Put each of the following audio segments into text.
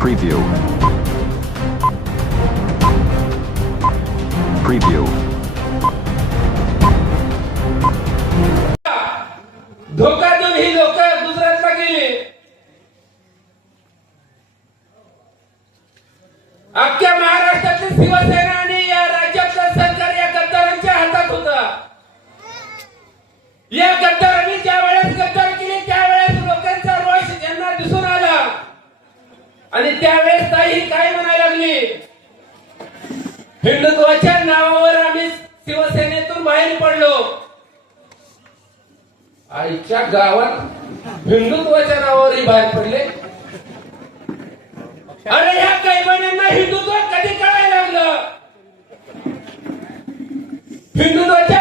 Preview. Preview. धोका देऊन ही लोक आणि त्यावेळेस ताई ही काय म्हणायला लागली? हिंदुत्वाच्या नावावर आम्ही शिवसेनेतून बाहेर पडलो. आईच्या गावात हिंदुत्वाच्या नावावरही बाहेर पडले. अरे ह्या कैवान्यांना हिंदुत्व कधी कळायला लागलं? हिंदुत्वाच्या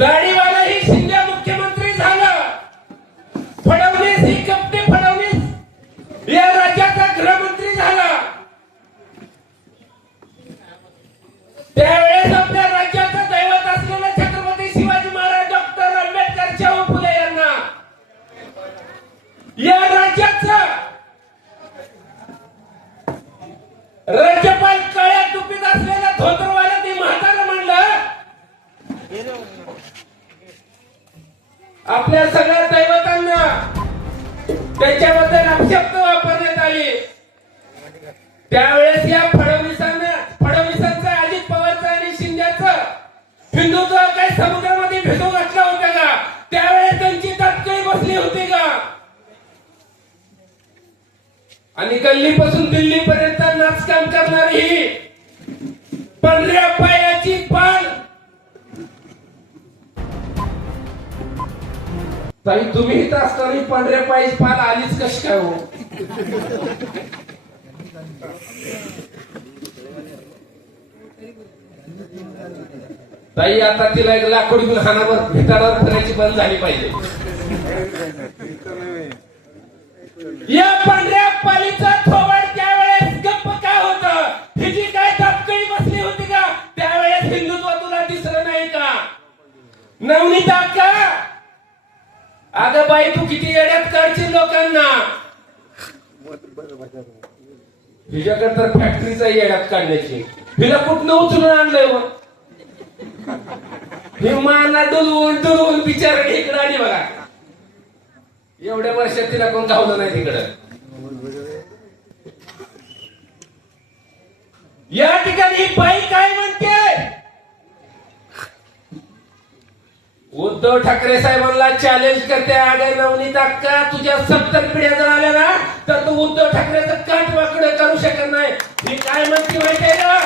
गाडीवाला ही शिंदे मुख्यमंत्री झाला. फडणवीस ही कपटे फडणवीस. या राज्याचा गृहमंत्री झाला. त्यावेळेस आपल्या राज्याचं दैवत असलेले छत्रपती शिवाजी महाराज डॉक्टर आंबेडकर शाहू फुले यांना. या राज्याचं राज्यपाल काळ्या टुपीत असलेला धोतरवाला करणारी ही पंधरा पायाची पान. ताई तुम्ही इथं असताना पंधरा पायी पान आलीच कशी काय हो? ताई आता तिला एक लाकूड घेऊन हानावर भिताडावर फिरायची बंद झाली पाहिजे. या पांढऱ्या हिच्याकडे तर फॅक्टरीचा येड्यात काढण्याची हिला कुठनं उचलून आणलंय मग ही माना डुलवून डुलवून बिचार इकडं आली बघा. एवढ्या वर्षात तिला कोण गावलं नाही तिकडं. या ठिकाणी बाई काय म्हणते? उद्धव ठाकरे साहेबांना चॅलेंज करते आगे नवनीत अक्का तुझ्या सत्तर पिढ्या जर आल्या ना? तर तू उद्धव ठाकरेचं काट वाकड करू शकत नाही. ही काय म्हणते माहितीये का?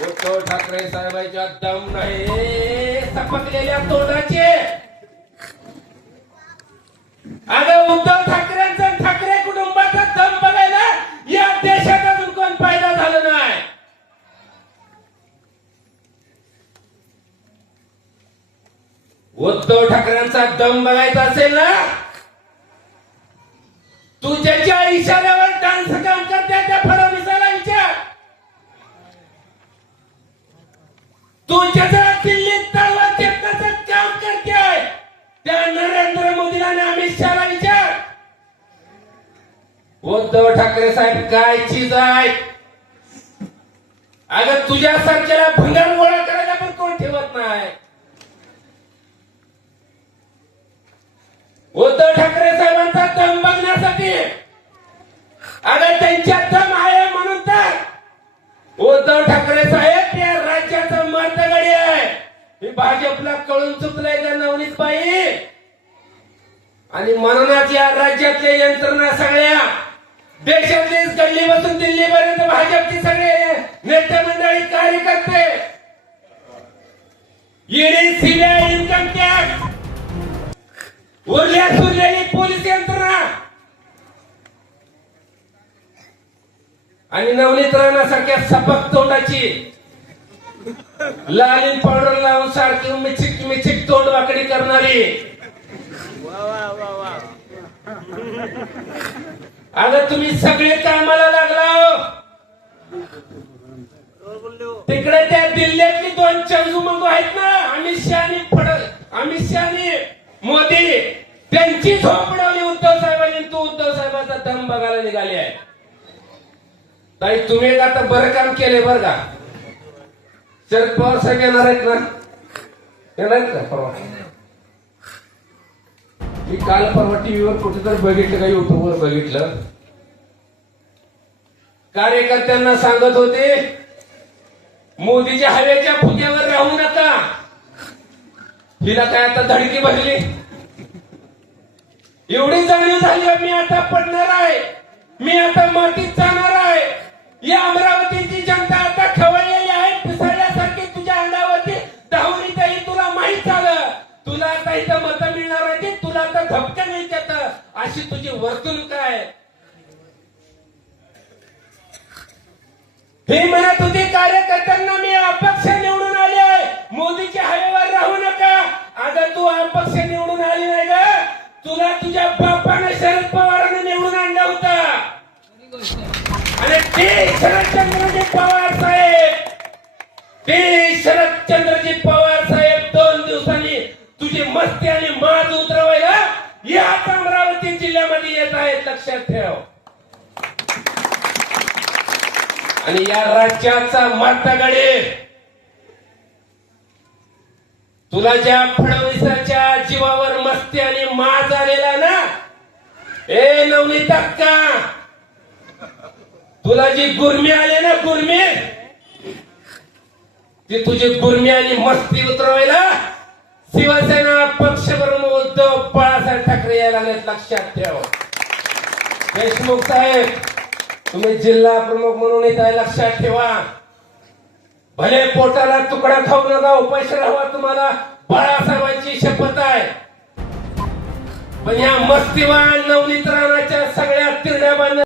उद्धव ठाकरे साहेबांच्या दम नाही सपकलेल्या तोंडाचे. अगं उद्धव ठाकरेंचा ठाकरे कुटुंबाचा दम बघायला या देशात अजून कोण फायदा झाला नाही. उद्धव ठाकरेंचा दम बघायचा असेल ना? तू ज्याच्या इशाऱ्यावर डान्स काम करते त्या फडणवीसाला विचार. तू ज्याचा दिल्लीत तलवार कसं काम करते. त्या नरेंद्र मोदीला आणि अमित शहाला विचार. उद्धव ठाकरे साहेब काय चीज आहे? अगं तुझ्यासारख्याला भंगार गोळा करायला पण कोण ठेवत नाही? उद्धव ठाकरे अरे त्यांच्या दम आहे म्हणून तर. उद्धव ठाकरे साहेब त्या राज्याचं मर्दगडी आहे. हे भाजपला कळून चुकलंय का नवनीत बाई? आणि म्हणूनच या राज्यातल्या यंत्रणा सगळ्या देशातली गल्ली बसून दिल्लीपर्यंत भाजपची सगळे नेते मंडळी कार्यकर्ते. ईडी सीबीआय इन्कम टॅक्स उरल्या सुरलेली पोलीस यंत्रणा. आणि नवनीत राणासारख्या सपक तोंडाची लालीन पावडर लावून सारखी मिचिक मिचिक तोंड वाकडी करणारी. अगं तुम्ही सगळे कामाला लागला हो. तिकडे त्या दिल्लीतली दोन चंगू आहेत ना अमित शहा फड अमित शहानी मोदी त्यांची झोप उडवली उद्धव साहेबांनी तू उद्धव साहेबांचा दम बघायला निघाले आहे. ताई तुम्ही एक आता बरं काम केले बरं का? शरद पवार साहेब येणार आहेत ना? येणार का परवा मी काल परवा टीव्हीवर कुठेतरी बघितलं का युट्यूबवर बघितलं. कार्यकर्त्यांना सांगत होते मोदीच्या हवेच्या फुग्यावर राहू नका. हिला काय आता धडकी भरली? एवढी जाणीव झाली मी आता पडणार आहे. मी आता मातीत जाणार या अमरावतीची जनता आता खवळलेली आहे पिसळल्यासारखी तुझ्या अंगावरती धावली तरी तुला माहीत झालं. तुला आता इथं मत मिळणार आहे तुला आता धपक्या मिळतात. अशी तुझी वर्तणूक आहे. हे म्हणत होते कार्यकर्त्यांना मी अपक्ष निवडून आले आहे. मोदीच्या हवेवर राहू नका. आता तू अपक्ष निवडून आली नाही का तुला तुझ्या बाप शरद पवारांनी निवडून आणलं होतं आणि ते शरदचंद्रजी पवार साहेब! ते शरदचंद्रजी पवार साहेब दोन दिवसांनी तुझी मस्ती आणि माज उतरवायला याच अमरावती जिल्ह्यामध्ये येत आहेत लक्षात ठेव. आणि या राज्याचा मातागडे तुला ज्या फडणवीसाच्या जीवावर मस्ती आणि माज आलेला ना ए नवनीत का तुला जी गुरमी आली ना गुरमी? ती तुझी गुरमी आणि मस्ती उतरवायला? शिवसेना पक्ष प्रमुख उद्धव बाळासाहेब ठाकरे यायला लागलेत लक्षात ठेव. देशमुख साहेब तुम्ही जिल्हा प्रमुख म्हणून इथं आहे, लक्षात ठेवा. भले पोटाला तुकडा खाऊ नका उपाशी राहावा तुम्हाला बाळासाहेबांची शपथ आहे. पण या मस्तीवान नवनीतरानाच्या सगळ्या तिरड्या बांधल्या